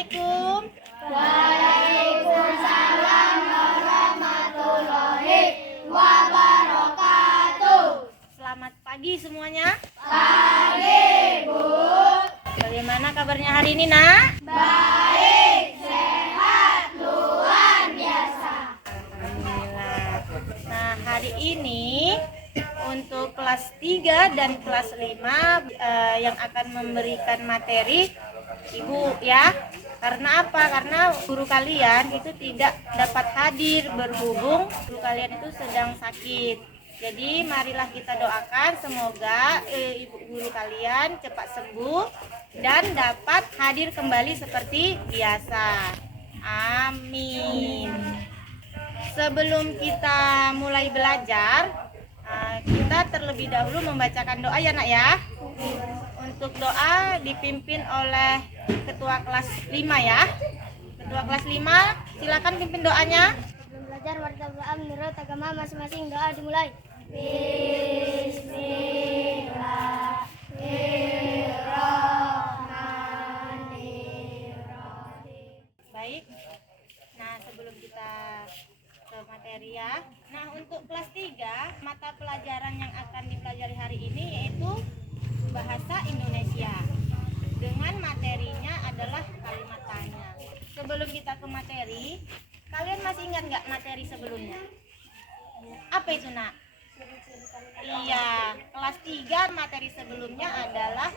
Assalamualaikum. Waalaikumsalam warahmatullahi wabarakatuh. Selamat pagi semuanya. Pagi, Bu. Bagaimana kabarnya hari ini, Nak? Baik, sehat, luar biasa. Alhamdulillah. Nah, hari ini untuk kelas 3 dan kelas 5 yang akan memberikan materi Ibu ya. Karena apa? Karena guru kalian itu tidak dapat hadir berhubung guru kalian itu sedang sakit. Jadi marilah kita doakan semoga ibu guru kalian cepat sembuh dan dapat hadir kembali seperti biasa. Amin. Sebelum kita mulai belajar, kita terlebih dahulu membacakan doa ya Nak ya. Untuk doa dipimpin oleh ketua kelas 5 ya. Ketua kelas 5, silakan pimpin doanya. Sebelum belajar warga berdoa menurut agama masing-masing. Doa dimulai. Bismillahirrahmanirrahim. Baik. Nah, sebelum kita ke materi ya. Nah, untuk kelas 3, mata pelajaran yang akan dipelajari hari ini yaitu Bahasa Indonesia. Dengan materinya adalah kalimat tanya. Sebelum kita ke materi, kalian masih ingat nggak materi sebelumnya? Apa itu, Nak? Iya, kelas 3 materi sebelumnya adalah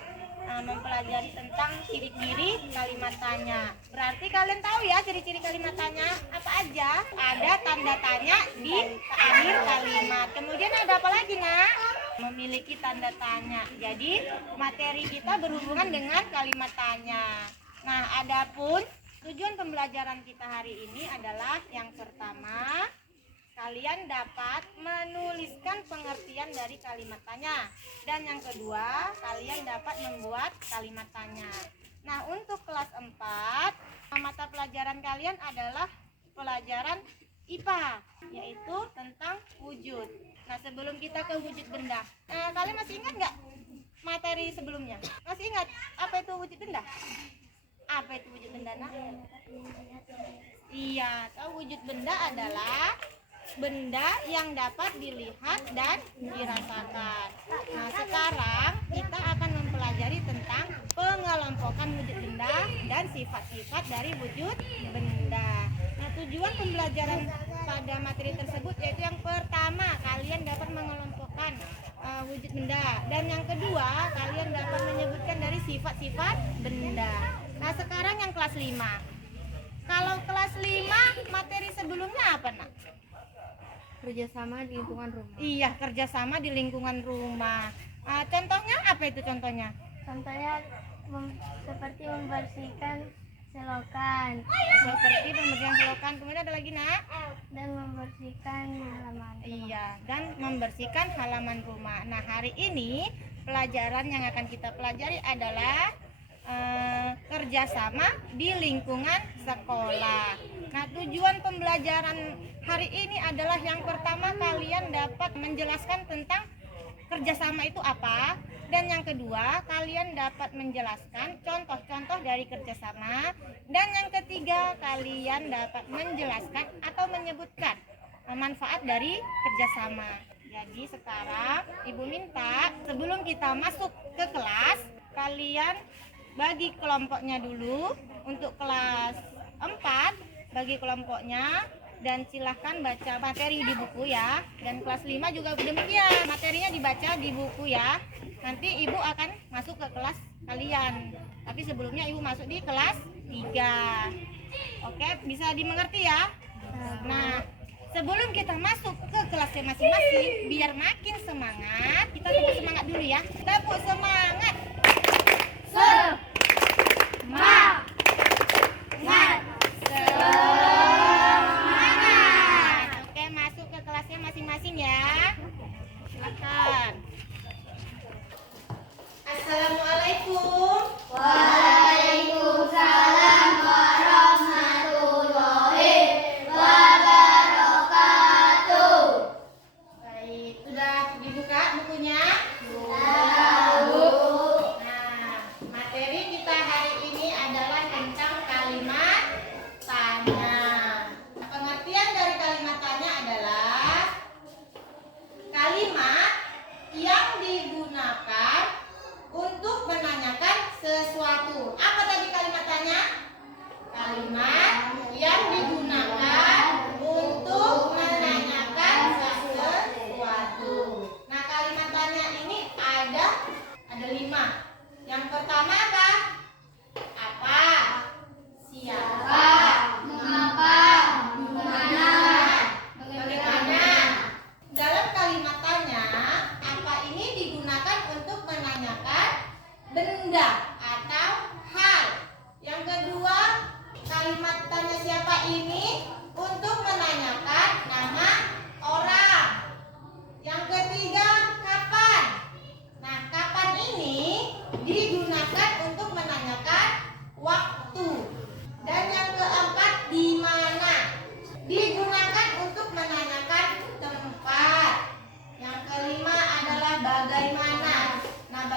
mempelajari tentang ciri-ciri kalimat tanya. Berarti kalian tahu ya ciri-ciri kalimat tanya apa aja? Ada tanda tanya di akhir kalimat. Kemudian ada apa lagi, Nak? Memiliki tanda tanya. Jadi materi kita berhubungan dengan kalimat tanya. Nah, adapun tujuan pembelajaran kita hari ini adalah yang pertama, kalian dapat menuliskan pengertian dari kalimat tanya. Dan yang kedua, kalian dapat membuat kalimat tanya. Nah, untuk kelas 4, mata pelajaran kalian adalah pelajaran IPA, yaitu tentang wujud. Nah, sebelum kita ke wujud benda, kalian masih ingat nggak materi sebelumnya? Masih ingat apa itu wujud benda? Apa itu wujud benda, Nak? Iya, tahu wujud benda adalah benda yang dapat dilihat dan dirasakan. Nah, sekarang kita akan mempelajari tentang pengelompokan wujud benda dan sifat-sifat dari wujud benda. Nah, tujuan pembelajaran pada materi tersebut yaitu yang pertama, kalian dapat mengelompokkan wujud benda, dan yang kedua, kalian dapat menyebutkan dari sifat-sifat benda. Nah, sekarang yang kelas 5. Kalau kelas 5 materi sebelumnya apa, Nak? Kerjasama di lingkungan rumah. Iya, kerjasama di lingkungan rumah. Contohnya apa itu contohnya? Contohnya seperti membersihkan selokan Seperti pembersihan selokan. Kemudian ada lagi, Nak? dan membersihkan halaman. Iya, dan membersihkan halaman rumah. Nah, hari ini pelajaran yang akan kita pelajari adalah kerjasama di lingkungan sekolah. Nah, tujuan pembelajaran hari ini adalah yang pertama, kalian dapat menjelaskan tentang kerjasama itu apa, dan yang kedua, kalian dapat menjelaskan contoh-contoh dari kerjasama, dan yang ketiga, kalian dapat menjelaskan atau menyebutkan manfaat dari kerjasama. Jadi sekarang Ibu minta sebelum kita masuk ke kelas, kalian bagi kelompoknya dulu. Untuk kelas 4 bagi kelompoknya, dan silahkan baca materi di buku ya. Dan kelas 5 juga demikian, materinya dibaca di buku ya. Nanti Ibu akan masuk ke kelas kalian, tapi sebelumnya Ibu masuk di kelas 3. Oke, bisa dimengerti ya? Nah, sebelum kita masuk ke kelasnya masing-masing, biar makin semangat, kita tepuk semangat dulu ya. Tepuk semangat. Semangat. Oke, masuk ke kelasnya masing-masing ya. Silakan. Assalamualaikum. Waalaikumsalam warahmatullahi wabarakatuh. Baik, sudah dibuka bukunya? Sudah, Bu.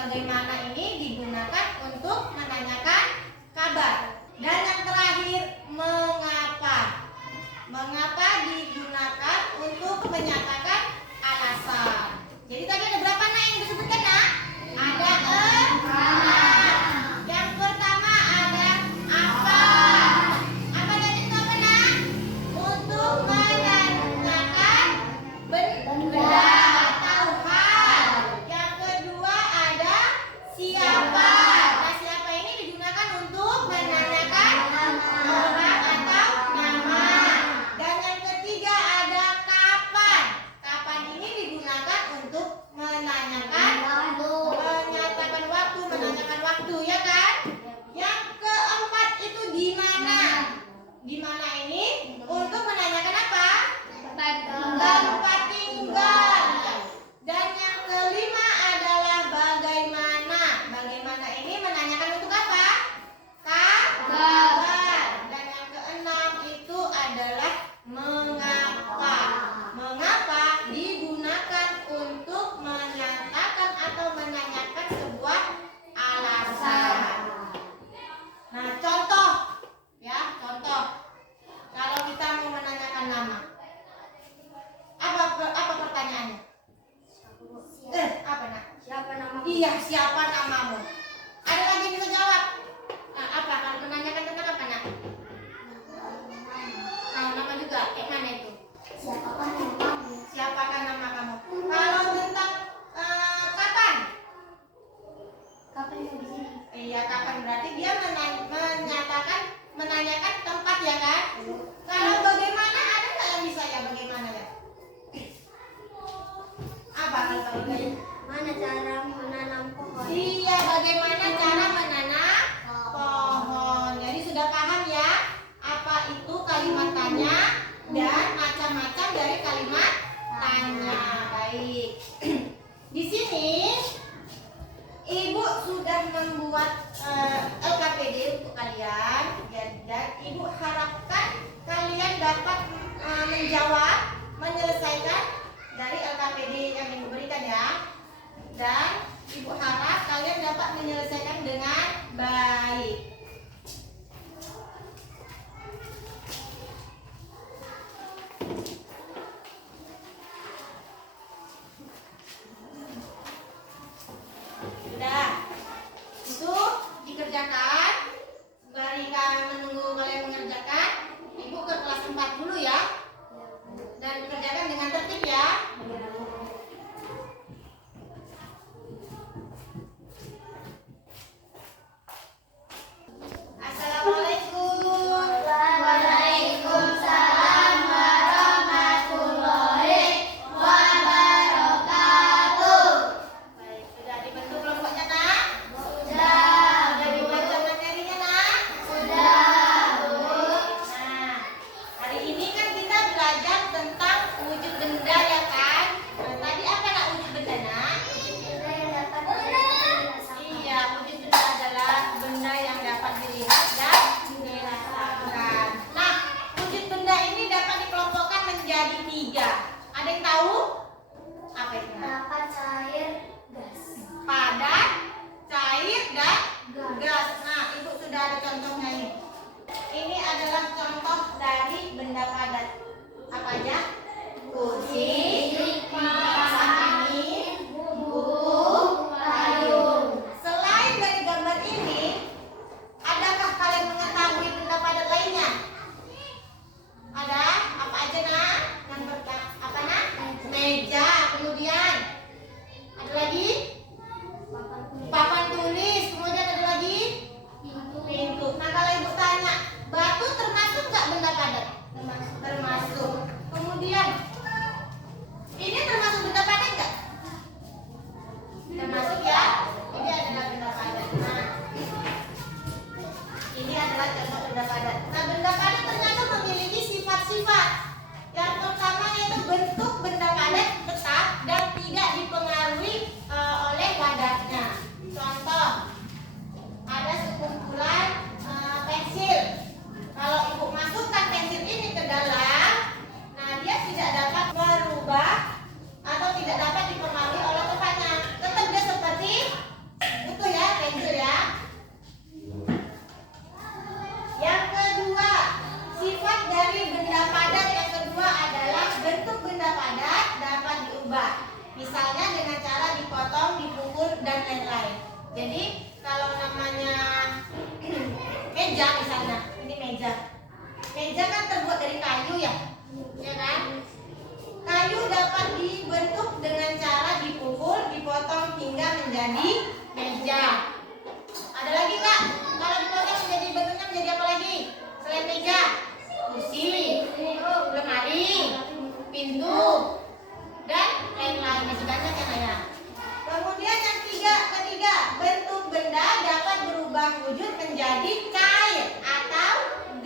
bagaimana ini digunakan untuk menanyakan kabar. Dan yang terakhir, mengapa. Mengapa digunakan untuk menyatakan alasan. Jadi tadi ada berapa nak yang disebutkan nak? Ada 6. Yang pertama ada apa. Apa tadi itu apa nak? Untuk menanyakan benda atau hal. Yang kedua ada siapa. Nah, siapa ini digunakan untuk menanyakan orang atau nama. Dan yang ketiga ada kapan. Kapan ini digunakan untuk menanyakan menyatakan waktu, menanyakan waktu, ya kan? Yang keempat itu di mana. Di mana ini untuk menanyakan apa? Tempat tinggal. Dan yang kelima adalah bagaimana. Bagaimana ini menanyakan untuk apa? Kabar. Dan yang keenam itu adalah mengapa. Mengapa digunakan untuk menyatakan atau menanyakan sebuah alasan. Nah, contoh ya, contoh. Kalau kita mau menanyakan nama. Apa pertanyaannya? Apa nak? Siapa nama? Iya, siapa namamu? Ada lagi yang bisa jawab? Nah, apa kalau menanyakan tentang apa nak? Nah, nama juga. Kayak mana itu? Siapakah namamu? Siapakah nama kamu? Kalau tentang kapan? Kapan mau di sini? Iya, kapan berarti dia menanyakan tempat, ya kan? Kalau bagaimana, ada nggak yang bisa ya bagaimana ya? Apa kalau bagaimana? Mana cara menanam pohon? Iya, bagaimana cara menanam pohon. Jadi sudah paham ya apa itu kalimat tanya dan macam-macam dari kalimat tanya. Baik. Di sini Ibu sudah membuat LKPD untuk kalian, dan Ibu harapkan kalian dapat menjawab, menyelesaikan dari LKPD yang Ibu berikan ya. Dan Ibu harap kalian dapat menyelesaikan dengan baik. Sudah. Itu dikerjakan. Sembari menunggu kalian mengerjakan, Ibu ke kelas 4 dulu ya. Dan dikerjakan dengan tertib ya. Assalamualaikum. Waalaikumsalam warahmatullahi wabarakatuh. Baik, sudah dibentuk kelompoknya nak? Sudah. Sudah dibaca materinya nak? Sudah. Nah, hari ini kan kita belajar tentang wujud benda ya kan? Nah, tadi apa nak wujud benda nak? Kita yang dapat dirasakan. Iya, wujud benda adalah benda yang dapat dilihat dan dirasakan. Nah, wujud benda ini dapat dikelompokkan menjadi 3. Ada yang tahu? Apa itu nak? Dapat cair, gas. Padat, cair, dan gas. Nah, Ibu sudah ada contohnya ini. Ini adalah contoh dari benda padat. Apa aja? Kursi, kipas angin, buku, payung. Selain dari gambar ini, adakah kalian mengetahui benda padat lainnya? Ada? Apa aja nak? Yang pertama, apa nak? Meja. Kemudian ada lagi? Papan tulis. Kemudian ada lagi? Pintu. Nah, kalau Ibu tanya, batu termasuk nggak benda padat? Termasuk. Kemudian ini termasuk benda padat nggak? Termasuk ya. Ini adalah benda padat. Nah, ini adalah contoh benda padat. Nah, benda padat ternyata memiliki sifat-sifat. Yang pertama yaitu bentuk benda padat tetap dan tidak dipengaruhi oleh wadahnya. Contoh, ada sekumpulan pensil. Kalau Ibu masukkan pensil ini ke dalam, nah dia tidak dapat merubah atau tidak dapat dipengaruhi oleh tempatnya. Tetap dia seperti dan lain-lain. Jadi kalau namanya meja misalnya, ini meja. Meja kan terbuat dari kayu ya, ya kan? Kayu dapat dibentuk dengan cara dipukul, dipotong hingga menjadi meja. Ada lagi Kak, kalau dipotong menjadi bentuknya menjadi apa lagi? Selain meja, kursi, lemari, pintu, dan lain-lain, masih banyak ya Naya. Kemudian yang ketiga, bentuk benda dapat berubah wujud menjadi cair atau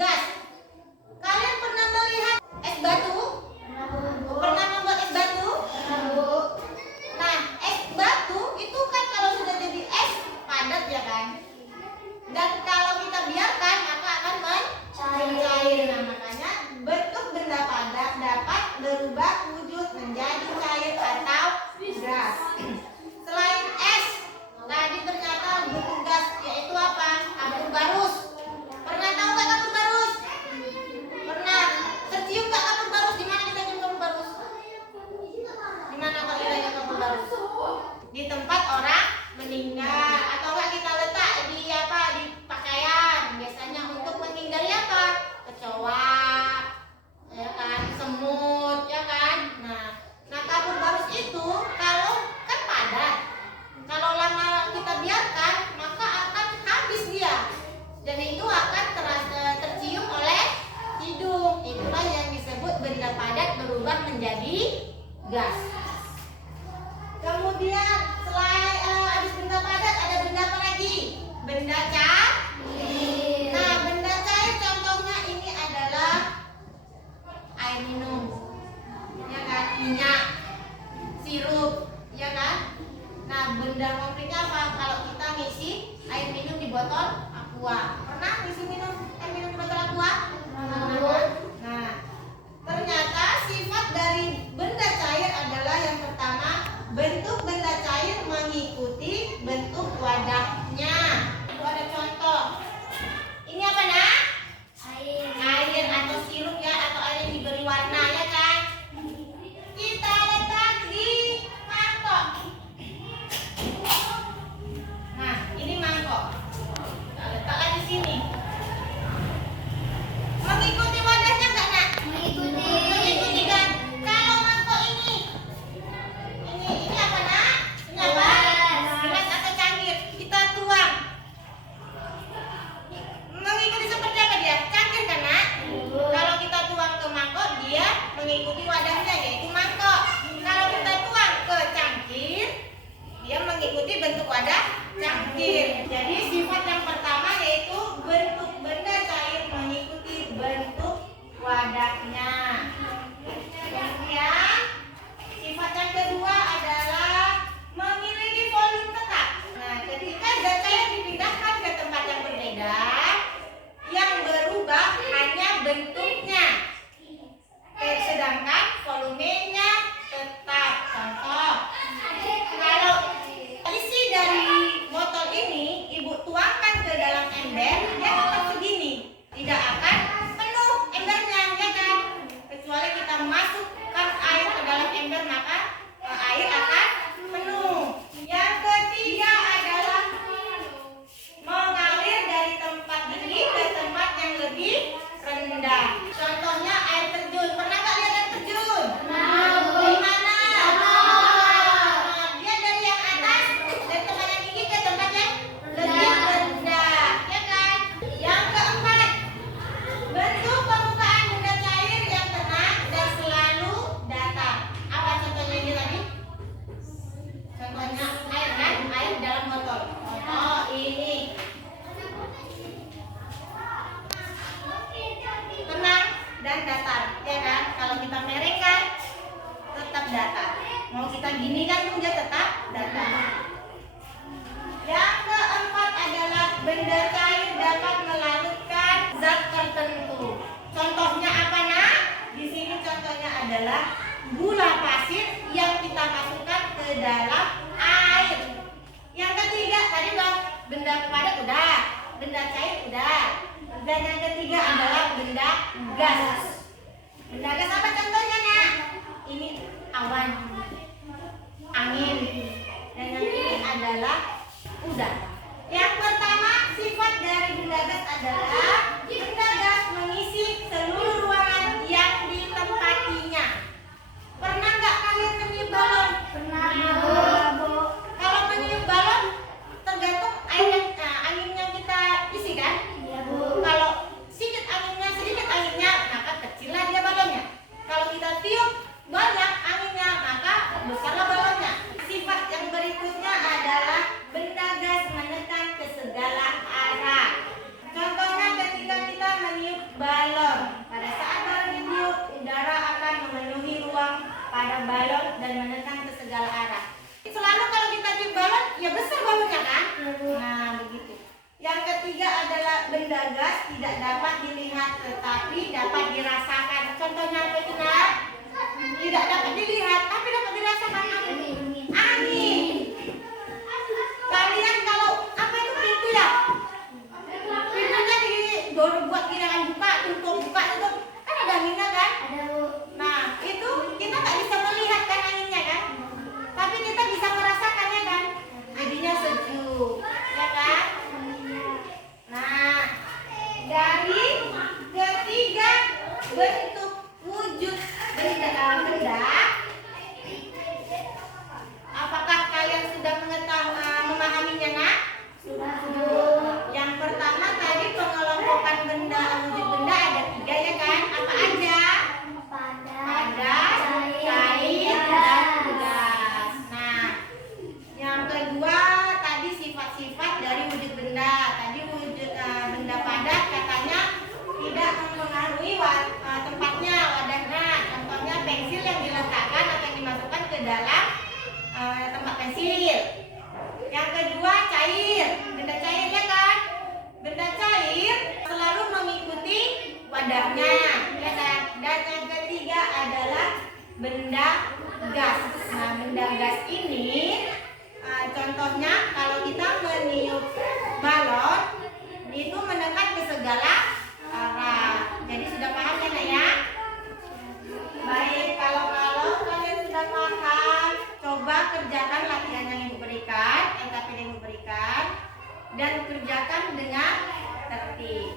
gas. Kalian pernah melihat es batu? Pernah membuat es batu? Nah, es batu itu kan kalau sudah jadi es padat ya kan? Dan kalau kita biarkan maka akan mencair. Nah, makanya bentuk benda padat dapat berubah wujud menjadi cair atau gas. Selain es, tadi ternyata bentuk gas yaitu apa? Kapur barus. Pernah tahu nggak kapur barus? Pernah. Tercium nggak kapur barus? Di mana kita cium kapur barus? Di mana kalian kapur barus? Di tempat orang meninggal, atau enggak kita letak di apa? Di pakaian. Biasanya untuk menghindari apa? Kecoa, ya kan? Semut, ya kan? Nah kapur barus itu kalau kan padat, kalau lama kita biarkan maka akan habis dia, dan itu akan tercium oleh hidung. Itulah yang disebut benda padat berubah menjadi gas. Kemudian selain habis benda padat ada benda apa lagi? Benda cair. Nah, benda cair contohnya ini adalah air minum, ya kan? Minyak, sirup, ya kan? Nah, benda konkretnya apa? Kalau kita ngisi air minum di botol aqua, pernah ngisi air minum di botol aqua? Nah, ternyata sifat dari benda cair adalah yang pertama, bentuk benda cair mengikuti bentuk wadahnya. Itu ada contoh. Ini apa nak? Air atau sirup ya, atau air yang diberi warna ya kan? Kita letak di mangkok. Nah, ini mangkok. Kita letaklah di sini. Mengikuti wadahnya enggak nak? Mengikuti kan? Kalau mangkok ini apa nak? Ini apa? Gelas atau cangkir. Kita tuang. Mengikuti seperti apa dia? Cangkir kan nak? Kalau kita tuang ke mangkok, dia mengikuti wadahnya yaitu mangkok. Kalau kita tuang ke cangkir, dia mengikuti bentuk wadah cangkir. Jadi sifat yang pertama yaitu bentuk benda cair mengikuti bentuk wadahnya. Kemudian sifat yang kedua adalah memiliki volume tetap. Nah, ketika zat cair dipindahkan ke tempat yang berbeda, yang berubah hanya bentuknya, sedangkan volumenya tetap. Contoh, kalau isi dari botol ini ibu tuangkan ke dalam ember, dia tetap segini, tidak akan penuh embernya, ya kan? Kecuali kita masukkan air ke dalam ember, maka air akan penuh. Yang ketiga adalah mengalir dari tempat tinggi ke tempat yang lebih rendah. Contohnya air terjun. Pernah nggak lihat air terjun? Di mana? Dia dari yang atas, dari tempat yang tinggi ke tempat yang lebih rendah, ya kan? Yang keempat, bentuk permukaan benda cair yang tenang dan selalu datar. Apa contohnya ini tadi? Contohnya air kan? Air dalam botol. Oh, ini. Tenang dan datar, ya kan? Kalau kita merengkan tetap datar. Mau kita gini kan pun dia tetap datar. Yang keempat adalah benda cair dapat melarutkan zat tertentu. Contohnya apa nak? Di sini contohnya adalah gula pasir yang kita masukkan ke dalam air. Yang ketiga tadi udah benda padat udah, benda cair udah. Dan yang ketiga adalah benda gas. Benda gas apa contohnya nak? Ini awan, angin. Dan yang ini adalah gas tidak dapat dilihat tetapi dapat dirasakan. Contohnya apa itu, Nak? Tidak dapat dilihat tapi dapat dirasakan. Angin. Kalian kalau apa itu pintu ya? Pintunya buat girangan buka, tutup buka, tutup. Kan ada anginnya kan? Nah, itu kita nggak bisa melihat kan anginnya kan? Tapi kita bisa merasakannya kan? Jadinya sejuk, ya kan? Nah, dari ketiga bentuk wujud benda, apakah kalian sudah memahaminya, Nak? Yang pertama tadi pengelompokan benda, wujud benda ada 3 ya kan? Apa aja? Padat, cair, dan gas. Nah, yang kedua tadi sifat-sifat dari wujud benda. Tadi wujud benda padat katanya tidak mempengaruhi tempatnya, wadahnya. Contohnya pensil yang diletakkan atau yang dimasukkan ke dalam tempat pensil. Yang kedua cair, benda cair ya kan? Benda cair selalu mengikuti wadahnya, ya kan? Dan yang ketiga adalah benda gas. Nah, benda gas ini contohnya kalau kita meniup balon itu mendekat ke segala arah. Jadi sudah paham ya, Nak ya? Baik, kalau kalian sudah paham, coba kerjakan latihan yang Ibu berikan, LKP yang Ibu berikan, dan kerjakan dengan tertib.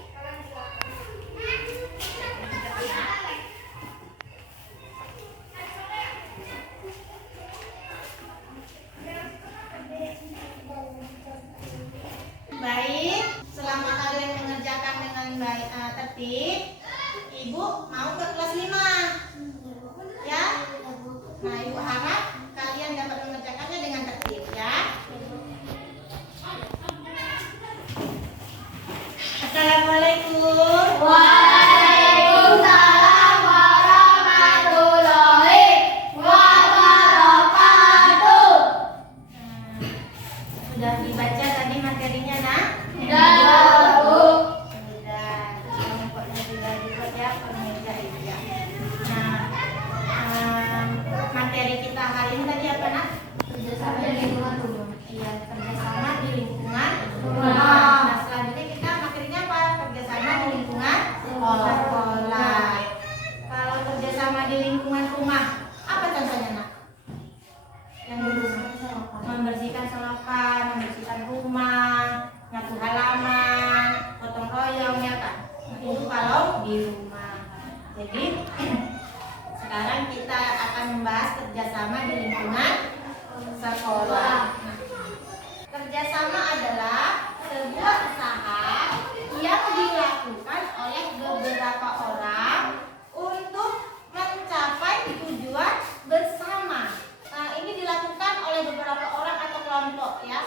Baik, selama kalian mengerjakan dengan baik tertib, Ibu mau ke kelas 5. Ya? Nah, Ibu harap kalian dapat mengerjakannya dengan tertib ya. Assalamualaikum. Waalaikumsalam warahmatullahi wabarakatuh. Sudah dibaca tadi materinya, Nak? Sudah, Bu. Sudah. Kelompoknya sudah dibuat ya, pengeja itu ya. Nah, materi kita hari ini tadi apa, Nak? Kerjasama di lingkungan rumah. Iya, kerjasama di lingkungan Rumah. Nah, selanjutnya kita materinya apa? Kerjasama di lingkungan sekolah. Kalau kerjasama di lingkungan rumah, apa contohnya, Nak? Yang dulu membersihkan selokan, membersihkan rumah, nyapu halaman, potong royong ya kan? Itu kalau di rumah. Jadi sekarang kita akan membahas kerjasama di lingkungan sekolah. Nah, kerjasama adalah sebuah usaha yang dilakukan oleh beberapa orang untuk mencapai tujuan bersama. Nah, ini dilakukan oleh beberapa orang atau kelompok ya.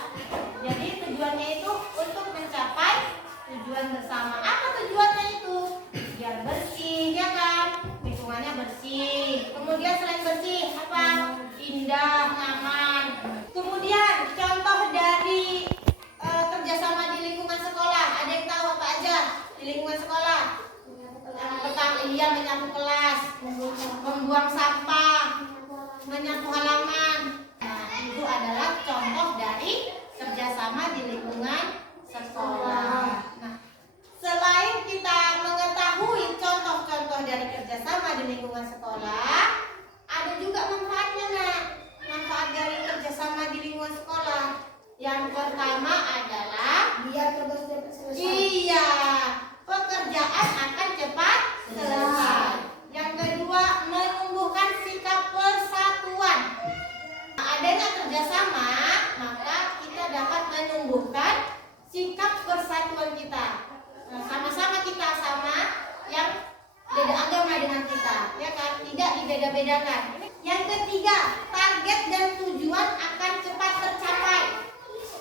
Jadi tujuannya itu untuk mencapai tujuan bersama. Apa tujuannya itu? Biar bersih ya kan? Lingkungannya bersih. Kemudian selain bersih apa? Indah, nyaman. Kemudian contoh dari kerjasama di lingkungan sekolah. Ada yang tahu apa aja di lingkungan sekolah? Yang pertama iya menyapu kelas, membuang sampah, menyapu halaman. Nah, itu adalah contoh dari kerjasama di lingkungan sekolah. Nah, selain kita mengetahui contoh-contoh dari kerjasama di lingkungan sekolah, ada juga manfaatnya, Nak. Manfaat dari kerjasama di lingkungan sekolah. Yang pertama adalah Biar tugas dapat selesai. iya, pekerjaan akan cepat selesai. Yang kedua, menumbuhkan sikap persatuan. Adanya kerjasama, maka kita dapat menumbuhkan sikap persatuan kita. Nah, sama-sama kita sama yang beda agama dengan kita, ya kan? Tidak dibeda-bedakan. Yang ketiga, target dan tujuan akan cepat tercapai.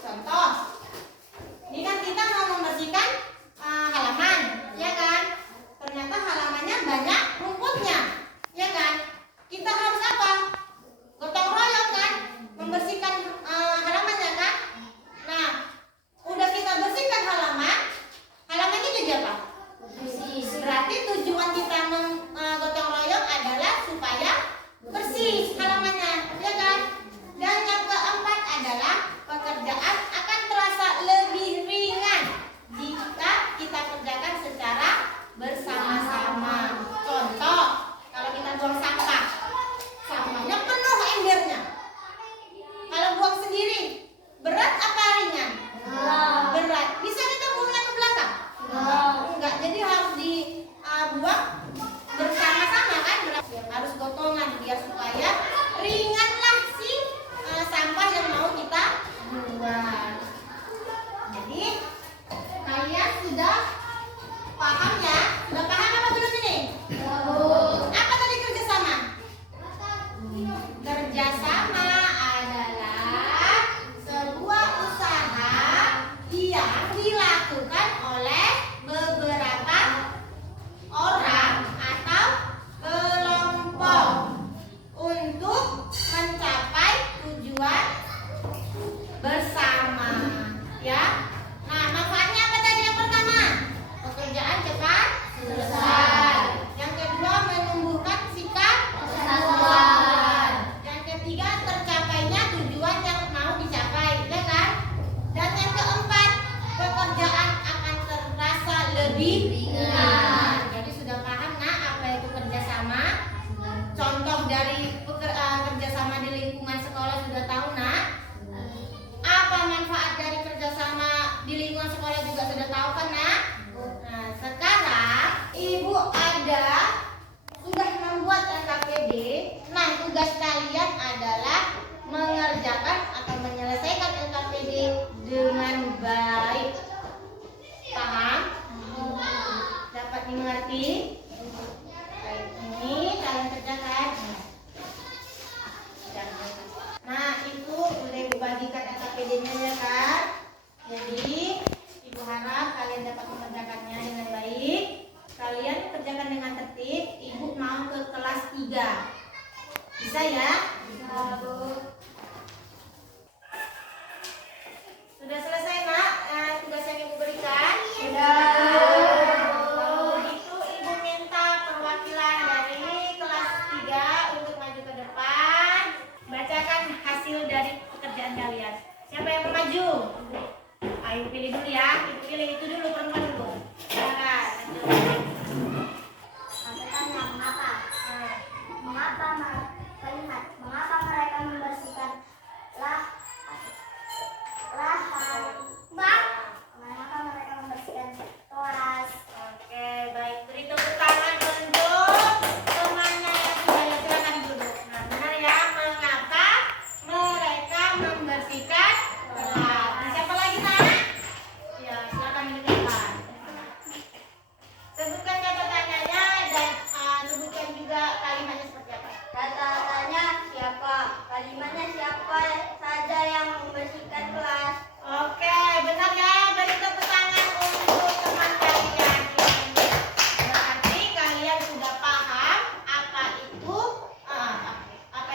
Contoh, ini kan kita mau membersihkan halaman, ya kan? Ternyata halamannya banyak rumputnya, ya kan? Kita harus apa? Gotong royong kan? Membersihkan halamannya kan? Nah, udah kita bersihkan halamannya jadi jadi apa? Berarti tujuan kita menggotong royong adalah supaya bersih halamannya, ya kan? Dan yang keempat adalah pekerjaan akan terasa lebih ringan jika kita kerjakan secara bersama-sama. Contoh, kalau kita buang sampah, sampahnya penuh embernya. Kalau buang sendiri, berat apa ringan? Berat. Bisa kita buangnya ke belakang? Enggak. Jadi harus dibuang bersama-sama kan? Harus gotongan biar supaya ringanlah si sampah yang mau kita buang. Jadi kalian sudah paham ya? Sudah paham apa belum ini? Apa tadi kerjasama? Kerjasama adalah sebuah usaha yang dilakukan oleh beberapa orang atau kelompok untuk mencapai tujuan bersama, ya. Nah, manfaatnya apa tadi yang pertama? Pekerjaan cepat selesai. Yang kedua, menumbuhkan sikap persatuan. Yang ketiga, tercapainya tujuan yang mau dicapai, ya kan? Dan yang keempat, pekerjaan akan terasa lebih ringan. Jadi sudah paham nak apa itu kerjasama? Contoh dari kerjasama di lingkungan sekolah sudah tahu nak? Apa manfaat dari kerjasama di lingkungan sekolah juga sudah tahu kan nak? Nah, sekarang ibu sudah membuat LKPD. Nah, tugas kalian adalah mengerjakan atau menyelesaikan LKPD dengan baik. Paham? Dapat dimengerti? Baik, ini kalian kerjakan. Nah, itu udah ibu bagikan LKPD-nya ya kan? Jadi ibu harap kalian dapat mengerjakannya dengan baik. Kalian kerjakan dengan tertib. Ibu mau ke kelas 3. Bisa ya? Bisa, Bu. Sudah selesai nak tugas yang ibu berikan? Sudah. Kalau begitu ibu minta perwakilan dari kelas 3 untuk maju ke depan. Bacakan hasil dari pekerjaan kalian. Siapa yang mau maju? Ayo pilih dulu ya. Ibu pilih itu dulu, perempuan dulu. Silakan. Pertanyaan, mengapa mengapa mereka membersihkan lahan? Mengapa mereka membersihkan kelas? Oke, baik. Beri tepuk tangan untuk temannya yang sudah ya. Silakan duduk. Nah, benar ya. Mengapa mereka membersihkan kelas? Nah, siapa lagi nak? Ya, silakan didengarkan. Sebutkan kata tanyanya dan sebutkan juga kalimatnya seperti apa. Kata tanya siapa? Kalimatnya siapa saja yang membersihkan kelas? Oke, benar ya. Beri tepuk tangan untuk teman kalian ini. Berarti kalian sudah paham apa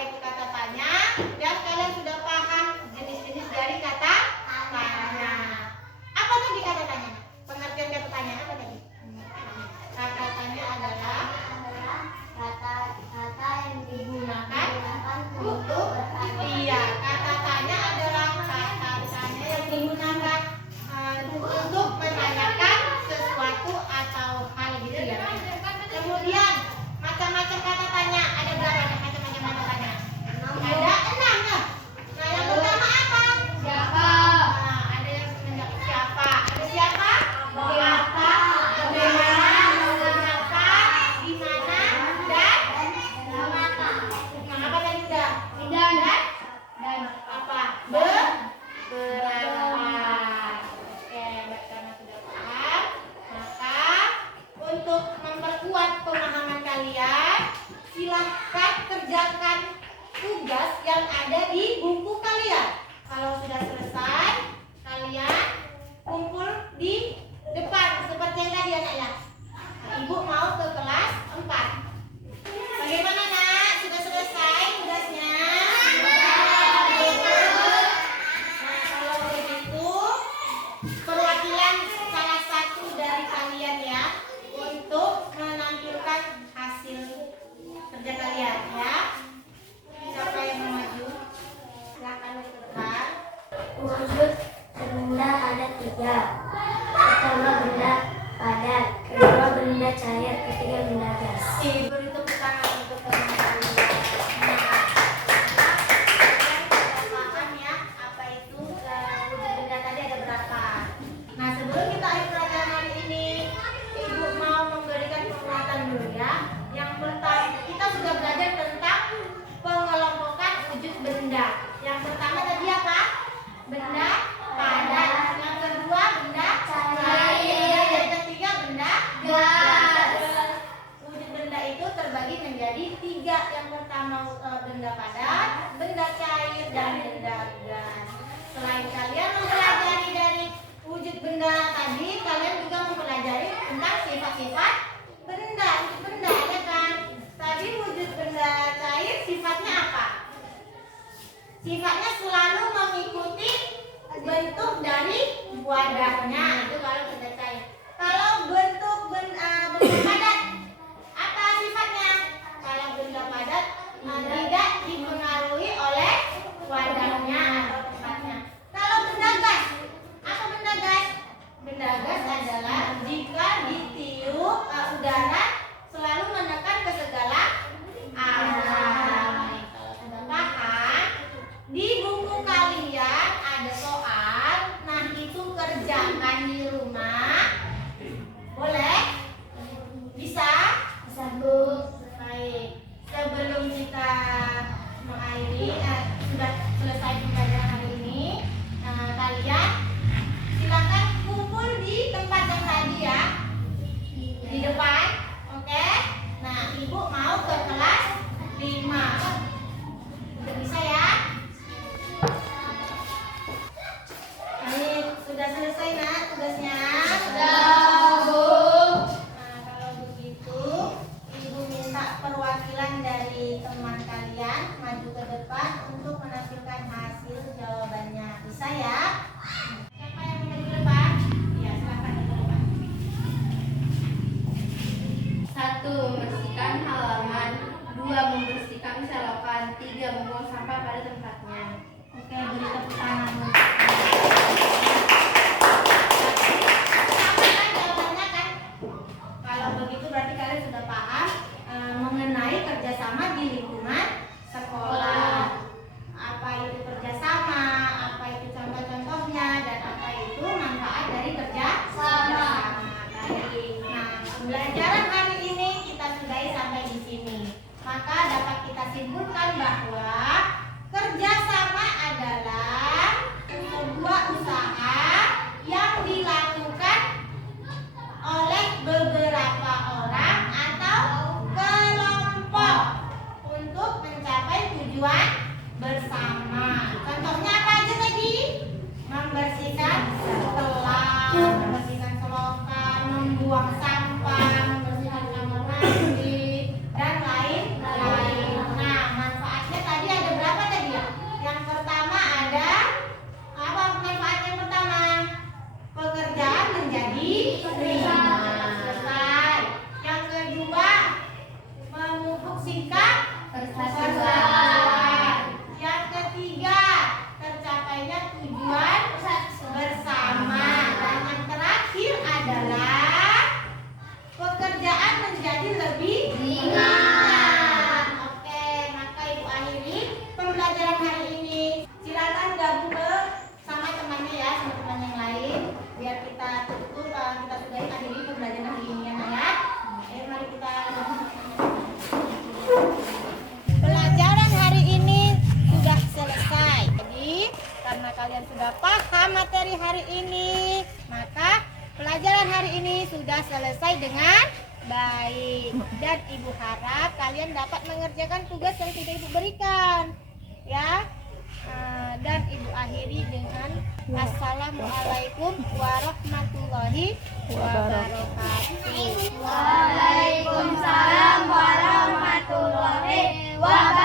itu kata tanya dan kalian sudah paham jenis-jenis dari kata tanya. Apa tadi kata tanya? Pengertian kata tanya apa tadi? Kata tanya adalah Kata yang digunakan untuk iya, kata tanya adalah kata tanya yang digunakan untuk menanyakan sesuatu atau hal gitu ya. Kemudian macam-macam kata tanya, ada berapa macam-macam kata tanya? Ada 6 ya. Nah, yang pertama apa? Siapa? Nah, ada yang semenjak siapa? Ada siapa? Siapa? Bagaimana? Mengapa? Di mana? Dan mengapa tadi udah? Dan apa? Berapa? Oke, baik, karena sudah paham, maka untuk memperkuat pemahaman kalian, silahkan kerjakan tugas yang ada di buku kalian. Kalau sudah selesai, kalian kumpul di depan seperti yang tadi anak ya. Nah, ibu mau ke kelas 4. Bagaimana nak? Sudah selesai tugasnya? Nah, kalau begitu perwakilan salah satu dari kalian cair, ketiga benda gas. Beri tepuk tangan untuk teman kalian. Nah, kalian sudah paham ya apa itu wujud benda tadi ada berapa. Nah, sebelum kita akhir pelajaran hari ini, Ibu mau memberikan penguatan dulu ya. Yang pertama, kita sudah belajar tentang pengelompokan wujud benda. Yang pertama tadi apa? Benda padat. Yang kedua benda cair. Yang ketiga benda gas. Wujud benda itu terbagi menjadi 3. Yang pertama benda padat, benda cair, dan benda gas. Selain kalian mempelajari dari wujud benda tadi, kalian juga mempelajari tentang sifat-sifat benda. Wujud benda ya kan? Tadi wujud benda cair sifatnya apa? Sifatnya selalu mengikuti bentuk dari wadahnya. Itu kalau benda cair. Kalau bentuk benda padat, apa sifatnya? Kalau benda padat tidak dipengaruhi oleh wadahnya atau tempatnya. Kalau benda gas, apa benda gas? Benda gas adalah jika ditiup udara selalu menekan ke segala arah. Kalau sudah paham, di buku kalian ada soal. Nah, itu kerjakan di rumah. Boleh? Bisa? Bisa, Bu. Baik. Sebelum kita mengakhiri, sudah selesai pembelajaran hari ini, kalian silakan kumpul di tempat yang tadi ya, di depan. Oke? Nah, Ibu mau ke kelas 5. Udah bisa ya? Ini sudah selesai nak tugasnya? Sudah, Bu. Nah, kalau begitu Ibu minta perwakilan dari teman kalian maju ke depan untuk menampilkan hasil jawabannya. Bisa ya? Siapa yang mau ke depan? Ya, silakan ke depan. 1. Membersihkan halaman. 2. Membersihkan selokan. 3. Membuang sampah pada tempatnya. Oke, beri tepuk tangan. Jawabannya kan? Kalau begitu berarti kalian sudah paham mengenai kerjasama di lingkungan sekolah. Apa itu kerjasama, apa itu contoh-contohnya, dan apa itu manfaat dari kerjasama. Baik. Nah, pembelajaran hari ini kita sudahi sampai di sini. Maka dapat kita simpulkan bahwa kerjasama adalah sebuah usaha yang dilakukan oleh beberapa orang atau kelompok untuk mencapai tujuan bersama. Contohnya apa aja tadi? Membersihkan selang, membersihkan selokan, membuang sampah, membersihkan kamar mandi, dan lain-lain. Nah, manfaatnya tadi ada berapa tadi ya? Yang pertama ada apa manfaat yang pertama? Pekerjaan menjadi ringan. Selesai. Yang kedua, memupuk singkat persatuan. Yang ketiga, tercapainya tujuan bersama. Dan yang terakhir adalah pekerjaan menjadi lebih ringan. Oke, maka Ibu akhiri pembelajaran hari ini. Silakan gabung ke sama temannya ya, sama teman yang lain, biar kita tutup, kita sudahi akhiri pembelajaran hari ini ya. Ayo mari kita. Pelajaran hari ini sudah selesai. Jadi karena kalian sudah paham materi hari ini, maka pelajaran hari ini sudah selesai dengan baik. Dan Ibu harap kalian dapat mengerjakan tugas yang sudah Ibu berikan. Ya. Dan Ibu akhiri dengan Assalamualaikum warahmatullahi wabarakatuh. Waalaikumsalam warahmatullahi wabarakatuh.